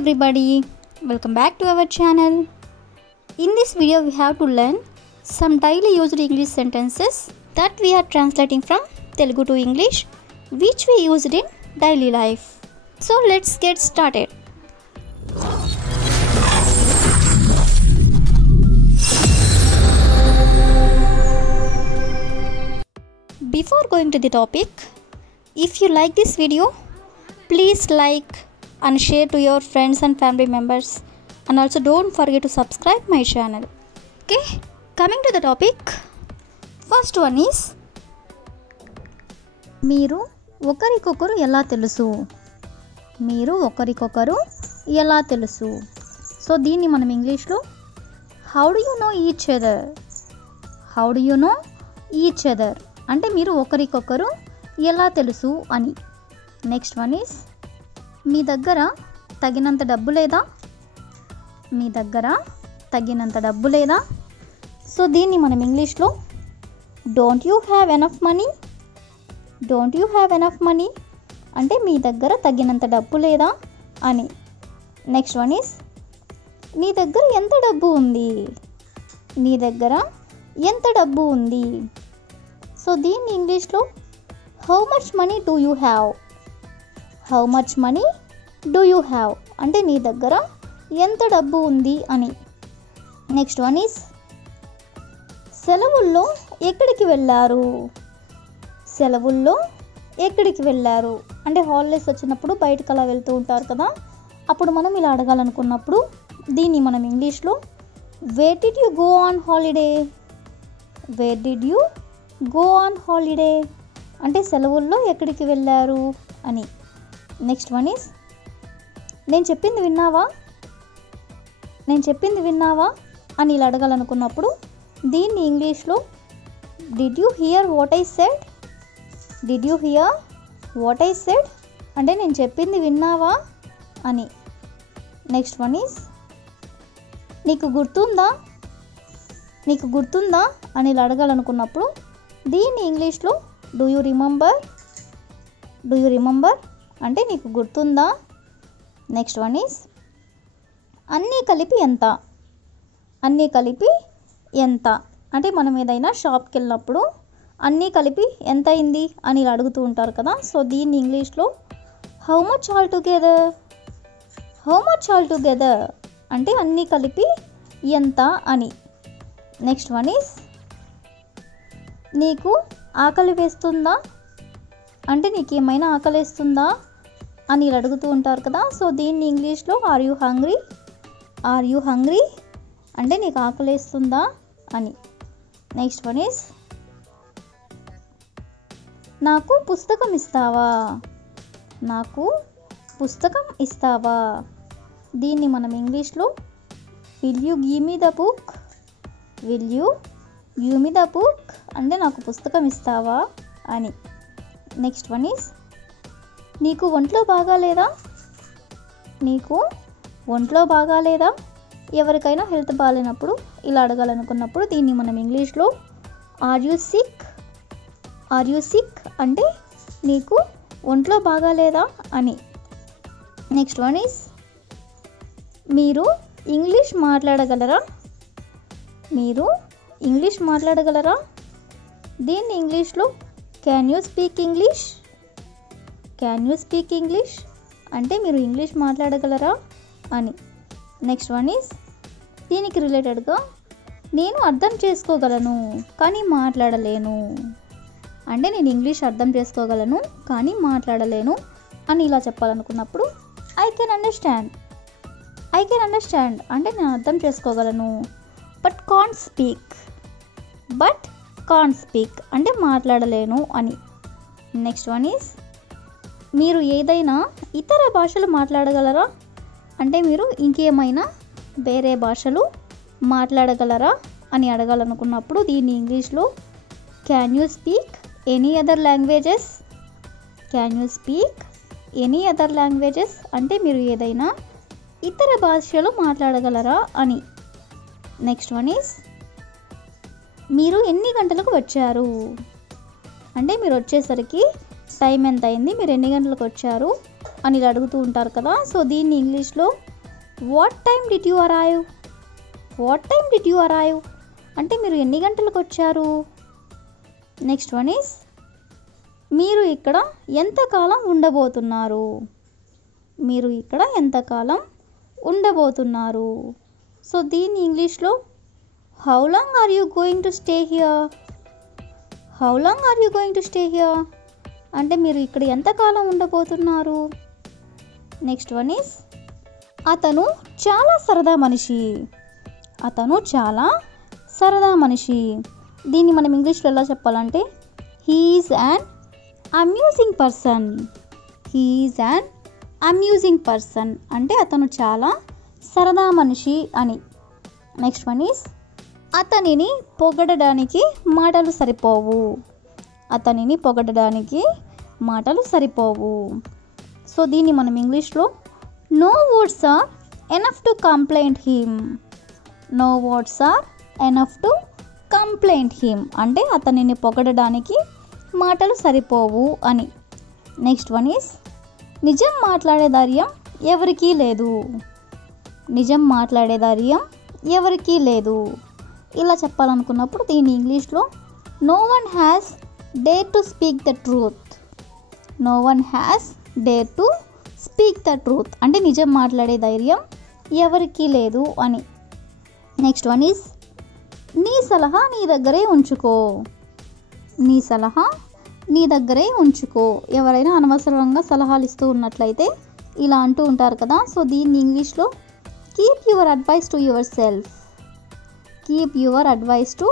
everybody, welcome back to our channel. In this video we have to learn some daily used English sentences that we are translating from Telugu to English, which we used in daily life. So let's get started. Before going to the topic, if you like this video, please like and share to your friends and family members, and also don't forget to subscribe my channel. Okay, coming to the topic, first one is మీరు ఒకరికొకరు ఎలా తెలుసు. మీరు ఒకరికొకరు ఎలా తెలుసు. So దీన్ని మనం ఇంగ్లీష్లో how do you know each other. How do you know each other అంటే మీరు ఒకరికొకరు ఎలా తెలుసు అని. నెక్స్ట్ వన్ ఈస్ మీ దగ్గర తగినంత డబ్బు లేదా. మీ దగ్గర తగినంత డబ్బు లేదా. సో దీన్ని మనం ఇంగ్లీష్లో don't you have enough money. Don't you have enough money అంటే మీ దగ్గర తగినంత డబ్బు లేదా అని. నెక్స్ట్ వన్ ఈస్ నీ దగ్గర ఎంత డబ్బు ఉంది. నీ దగ్గర ఎంత డబ్బు ఉంది. సో దీన్ని ఇంగ్లీష్లో how much money do you have. How much money do you have అంటే నీ దగ్గర ఎంత డబ్బు ఉంది అని. నెక్స్ట్ వన్ ఈస్ సెలవుల్లో ఎక్కడికి వెళ్ళారు. సెలవుల్లో ఎక్కడికి వెళ్ళారు అంటే హాలిడేస్ వచ్చినప్పుడు బయటకు అలా వెళ్తూ ఉంటారు కదా, అప్పుడు మనం ఇలా అడగాలనుకున్నప్పుడు దీన్ని మనం ఇంగ్లీష్లో where did you go on holiday. Where did you go on holiday అంటే సెలవుల్లో ఎక్కడికి వెళ్ళారు అని. నెక్స్ట్ వన్ ఈస్ నేను చెప్పింది విన్నావా. నేను చెప్పింది విన్నావా అని ఇలా అడగాలనుకున్నప్పుడు దీన్ని ఇంగ్లీష్లో did you here what I said. Did you here what I said అంటే నేను చెప్పింది విన్నావా అని. నెక్స్ట్ వన్ ఈస్ నీకు గుర్తుందా. నీకు గుర్తుందా అని ఇలా అడగాలనుకున్నప్పుడు దీన్ని ఇంగ్లీష్లో do you remember. Do you remember అంటే నీకు గుర్తుందా. నెక్స్ట్ వన్ ఈస్ అన్నీ కలిపి ఎంత. అన్నీ కలిపి ఎంత అంటే మనం ఏదైనా షాప్కి వెళ్ళినప్పుడు అన్నీ కలిపి ఎంత అయింది అని ఇలా అడుగుతూ ఉంటారు కదా, సో దీన్ని ఇంగ్లీష్లో how much all together. How much all together అంటే అన్నీ కలిపి ఎంత అని. నెక్స్ట్ వన్ ఈస్ నీకు ఆకలి వేస్తుందా అంటే నీకేమైనా ఆకలిస్తుందా అని ఇలా అడుగుతూ ఉంటారు కదా, సో దీన్ని ఇంగ్లీష్లో are you hungry. Are you hungry అంటే నీకు ఆకలిస్తుందా అని. నెక్స్ట్ వన్ ఈస్ నాకు పుస్తకం ఇస్తావా. నాకు పుస్తకం ఇస్తావా దీన్ని మనం ఇంగ్లీష్లో will you give me the book. Will you give me the book అంటే నాకు పుస్తకం ఇస్తావా అని. నెక్స్ట్ వన్ ఈస్ నీకు ఒంట్లో బాగాలేదా. నీకు ఒంట్లో బాగాలేదా ఎవరికైనా హెల్త్ బాగాలేనప్పుడు ఇలా అడగాలనుకున్నప్పుడు దీన్ని మనం ఇంగ్లీష్లో are you sick. Are you sick అంటే నీకు ఒంట్లో బాగాలేదా అని. నెక్స్ట్ వన్ ఈస్ మీరు ఇంగ్లీష్ మాట్లాడగలరా. మీరు ఇంగ్లీష్ మాట్లాడగలరా దీన్ని ఇంగ్లీష్లో can you speak English. Can you speak English అంటే మీరు ఇంగ్లీష్ మాట్లాడగలరా అని. నెక్స్ట్ వన్ ఈస్ దీనికి రిలేటెడ్గా నేను అర్థం చేసుకోగలను కానీ మాట్లాడలేను అంటే నేను ఇంగ్లీష్ అర్థం చేసుకోగలను కానీ మాట్లాడలేను అని ఇలా చెప్పాలనుకున్నప్పుడు I can understand. I can understand అంటే నేను అర్థం చేసుకోగలను but can't speak. But can't speak అంటే మాట్లాడలేను అని. నెక్స్ట్ వన్ ఈస్ మీరు ఏదైనా ఇతర భాషలు మాట్లాడగలరా అంటే మీరు ఇంకేమైనా వేరే భాషలు మాట్లాడగలరా అని అడగాలనుకున్నప్పుడు దీన్ని ఇంగ్లీష్లో can you speak any other languages. Can you speak any other languages అంటే మీరు ఏదైనా ఇతర భాషలు మాట్లాడగలరా అని. నెక్స్ట్ వన్ ఈస్ మీరు ఎన్ని గంటలకు వచ్చారు అంటే మీరు వచ్చేసరికి టైం ఎంత అయింది, మీరు ఎన్ని గంటలకు వచ్చారు అని ఇలా అడుగుతూ ఉంటారు కదా. సో దీన్ని ఇంగ్లీష్లో what time did you arrive? What time did you arrive అంటే మీరు ఎన్ని గంటలకు వచ్చారు? నెక్స్ట్ వన్ ఈస్ మీరు ఇక్కడ ఎంతకాలం ఉండబోతున్నారు? మీరు ఇక్కడ ఎంతకాలం ఉండబోతున్నారు? సో దీన్ని ఇంగ్లీష్లో how long are you going to stay here? How long are you going to stay here అంటే మీరు ఇక్కడ ఎంతకాలం ఉండబోతున్నారు? నెక్స్ట్ వన్ ఈస్ అతను చాలా సరదా మనిషి. అతను చాలా సరదా మనిషి. దీన్ని మనం ఇంగ్లీష్లో ఎలా చెప్పాలంటే he is an amusing person. He is an amusing person అంటే అతను చాలా సరదా మనిషి అని. నెక్స్ట్ వన్ ఈస్ అతనిని పొగడడానికి మాటలు సరిపోవు. అతనిని పొగడడానికి మాటలు సరిపోవు. సో దీన్ని మనం ఇంగ్లీష్లో no words are enough to complaint him. No words are enough to complaint him అంటే అతనిని పొగడడానికి మాటలు సరిపోవు అని. నెక్స్ట్ వన్ ఈస్ నిజం మాట్లాడే ధైర్యం ఎవరికీ లేదు. నిజం మాట్లాడే ధైర్యం ఎవరికీ లేదు. ఇలా చెప్పాలనుకున్నప్పుడు దీన్ని ఇంగ్లీష్లో no one has dare to speak the truth. No one has dare to speak the truth అంటే నిజం మాట్లాడే ధైర్యం ఎవరికీ లేదు అని. నెక్స్ట్ వన్ ఈస్ నీ సలహా నీ దగ్గరే ఉంచుకో. నీ సలహా నీ దగ్గరే ఉంచుకో. ఎవరైనా అనవసరంగా సలహాలు ఇస్తూ ఉన్నట్లయితే ఇలా అంటూ ఉంటారు కదా. సో దీన్ని ఇంగ్లీష్లో keep your advice to your self. Keep your advice to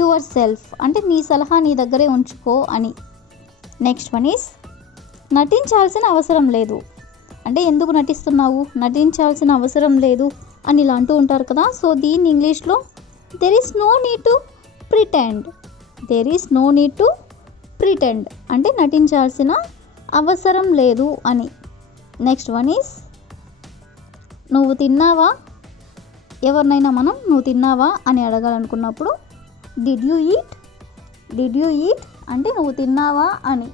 your self అంటే నీ సలహా నీ దగ్గరే ఉంచుకో అని. నెక్స్ట్ వన్ ఈస్ నటించాల్సిన అవసరం లేదు అంటే ఎందుకు నటిస్తున్నావు, నటించాల్సిన అవసరం లేదు అని ఇలా అంటూ ఉంటారు కదా. సో దీన్ని ఇంగ్లీష్లో there is no need to pretend. There is no need to pretend అంటే నటించాల్సిన అవసరం లేదు అని. నెక్స్ట్ వన్ ఈస్ నువ్వు తిన్నావా. ఎవరినైనా మనం నువ్వు తిన్నావా అని అడగాలనుకున్నప్పుడు did you eat. Did you eat అంటే నువ్వు తిన్నావా అని.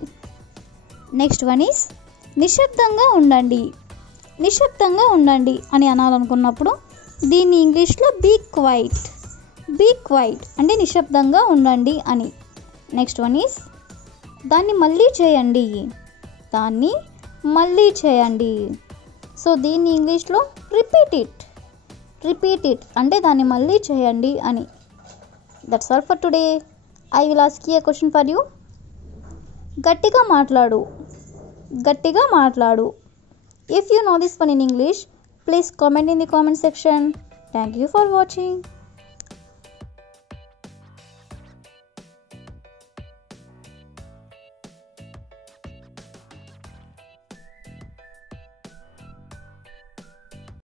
నెక్స్ట్ వన్ ఈస్ నిశ్శబ్దంగా ఉండండి. నిశ్శబ్దంగా ఉండండి అని అనాలనుకున్నప్పుడు దీన్ని ఇంగ్లీష్లో బీ క్వైట్. బీ క్వైట్ అంటే నిశ్శబ్దంగా ఉండండి అని. నెక్స్ట్ వన్ ఈస్ దాన్ని మళ్ళీ చేయండి. దాన్ని మళ్ళీ చేయండి. సో దీన్ని ఇంగ్లీష్లో రిపీట్ ఇట్. రిపీట్ ఇట్ అంటే దాన్ని మళ్ళీ చేయండి అని. That's all for today. I will ask you A question for you. గట్టిగా మాట్లాడు. గట్టిగా మాట్లాడు. If you know this one in English, please comment in the comment section. Thank you for watching.